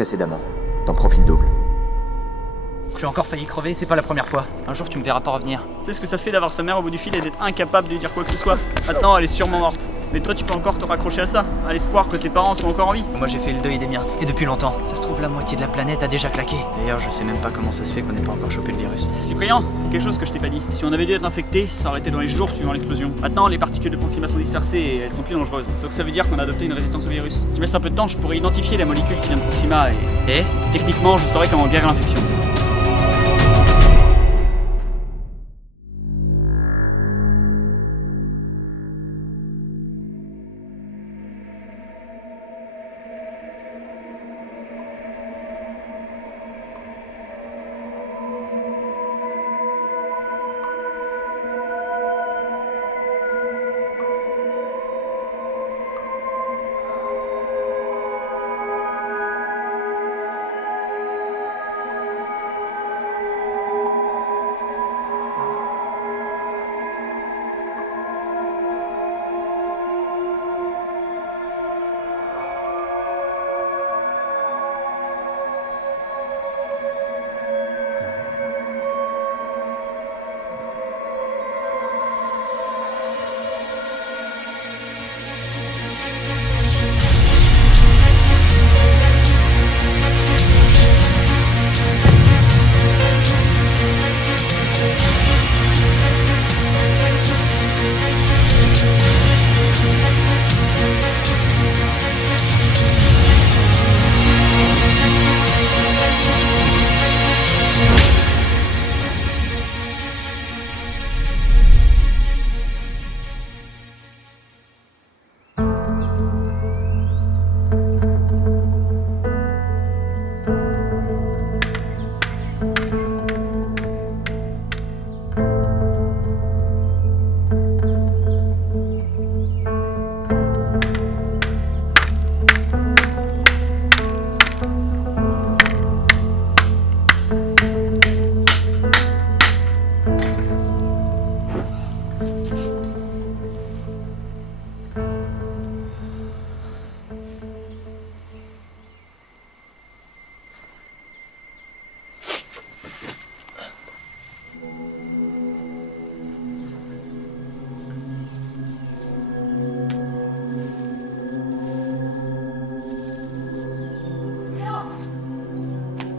précédemment, dans Profil Double. J'ai encore failli crever, c'est pas la première fois. Un jour tu me verras pas revenir. Tu sais ce que ça fait d'avoir sa mère au bout du fil et d'être incapable de lui dire quoi que ce soit? Maintenant, elle est sûrement morte. Mais toi, tu peux encore te raccrocher à ça, à l'espoir que tes parents sont encore en vie. Moi j'ai fait le deuil des miens, et depuis longtemps. Ça se trouve la moitié de la planète a déjà claqué. D'ailleurs je sais même pas comment ça se fait qu'on n'ait pas encore chopé le virus. Cyprien, quelque chose que je t'ai pas dit. Si on avait dû être infecté, ça aurait été dans les jours suivant l'explosion. Maintenant, les particules de Proxima sont dispersées et elles sont plus dangereuses. Donc ça veut dire qu'on a adopté une résistance au virus. Si je me laisse un peu de temps, je pourrais identifier la molécule qui vient de Proxima et techniquement, je saurais comment guérir l'infection.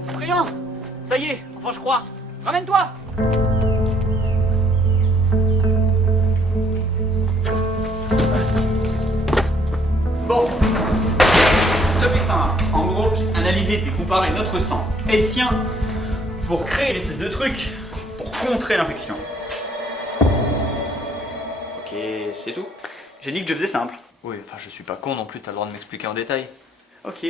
Cyprien, ça y est, enfin je crois. Ramène-toi. Bon, stop et simple. En gros, j'ai analysé puis comparé notre sang et le sien pour créer l'espèce de truc pour contrer l'infection. Ok, c'est tout? J'ai dit que je faisais simple. Oui, enfin je suis pas con non plus, t'as le droit de m'expliquer en détail. Ok.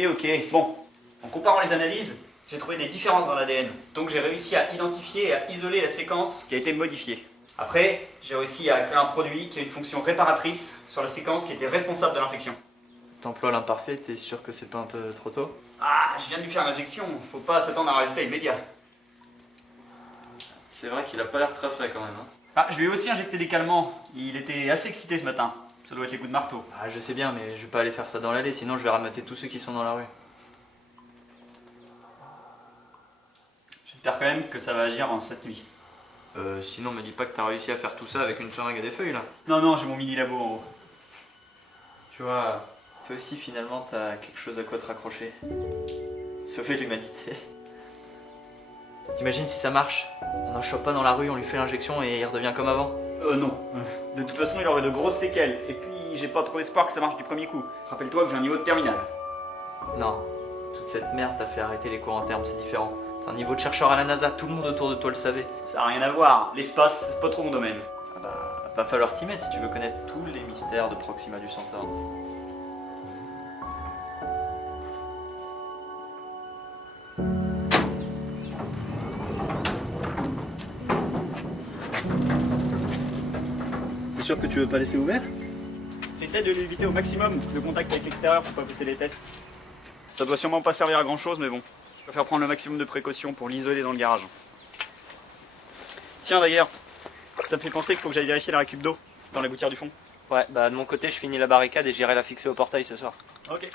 Bon, en comparant les analyses, j'ai trouvé des différences dans l'ADN. Donc j'ai réussi à identifier et à isoler la séquence qui a été modifiée. Après, j'ai réussi à créer un produit qui a une fonction réparatrice sur la séquence qui était responsable de l'infection. T'emploies l'imparfait, t'es sûr que c'est pas un peu trop tôt? Ah, je viens de lui faire l'injection, faut pas s'attendre à un résultat immédiat. C'est vrai qu'il a pas l'air très frais quand même, hein. Ah, je lui ai aussi injecté des calmants, il était assez excité ce matin. Ça doit être les coups de marteau. Ah, je sais bien, mais je vais pas aller faire ça dans l'allée, sinon je vais ramasser tous ceux qui sont dans la rue. J'espère quand même que ça va agir en cette nuit. Sinon me dis pas que t'as réussi à faire tout ça avec une seringue et des feuilles là. Non, j'ai mon mini labo en haut. Tu vois, toi aussi finalement t'as quelque chose à quoi te raccrocher. Sauver l'humanité. T'imagines si ça marche? On en chope pas dans la rue, on lui fait l'injection et il redevient comme avant. Non. De toute façon, il aurait de grosses séquelles. Et puis, j'ai pas trop espoir que ça marche du premier coup. Rappelle-toi que j'ai un niveau de terminale. Non, toute cette merde t'a fait arrêter les cours en termes, c'est différent. T'as un niveau de chercheur à la NASA, tout le monde autour de toi le savait. Ça a rien à voir. L'espace, c'est pas trop mon domaine. Ah bah, va falloir t'y mettre si tu veux connaître tous les mystères de Proxima du Centaure. T'es sûr que tu veux pas laisser ouvert? J'essaie de l'éviter au maximum, le contact avec l'extérieur pour pas passer les tests. Ça doit sûrement pas servir à grand chose, mais bon. Je préfère prendre le maximum de précautions pour l'isoler dans le garage. Tiens d'ailleurs, ça me fait penser qu'il faut que j'aille vérifier la récup d'eau dans la gouttière du fond. Ouais, bah de mon côté, je finis la barricade et j'irai la fixer au portail ce soir. Ok.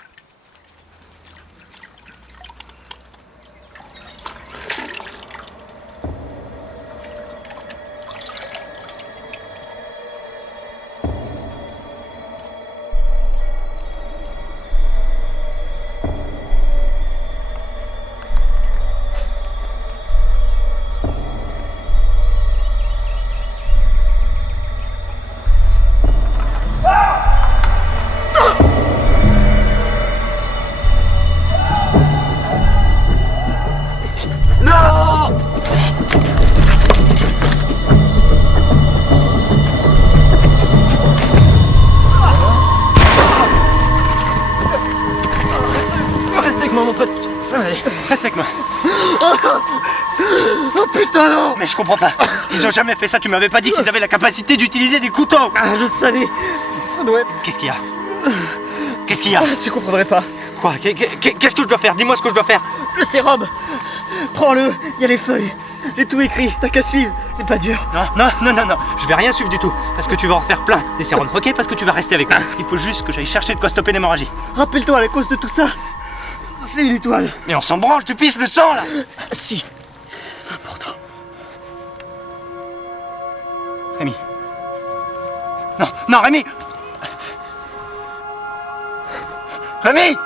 Reste avec moi, mon pote. Ça va aller. Reste avec moi. Oh putain non! Mais je comprends pas. Ils ont jamais fait ça, tu m'avais pas dit qu'ils avaient la capacité d'utiliser des couteaux. Ah, je savais! Ça doit être... Qu'est-ce qu'il y a? Qu'est-ce qu'il y a? Tu comprendrais pas. Quoi? Qu'est-ce que je dois faire? Dis-moi ce que je dois faire. Le sérum! Prends-le! Il y a les feuilles! J'ai tout écrit, t'as qu'à suivre, c'est pas dur. Non, je vais rien suivre du tout. Parce que tu vas en faire plein des sérums, ok? Parce que tu vas rester avec moi. Il faut juste que j'aille chercher de quoi stopper l'hémorragie. Rappelle-toi, à la cause de tout ça, c'est une étoile. Mais on s'en branle, tu pisses le sang là! Si, c'est important. Rémi. Non, Rémi! Rémi!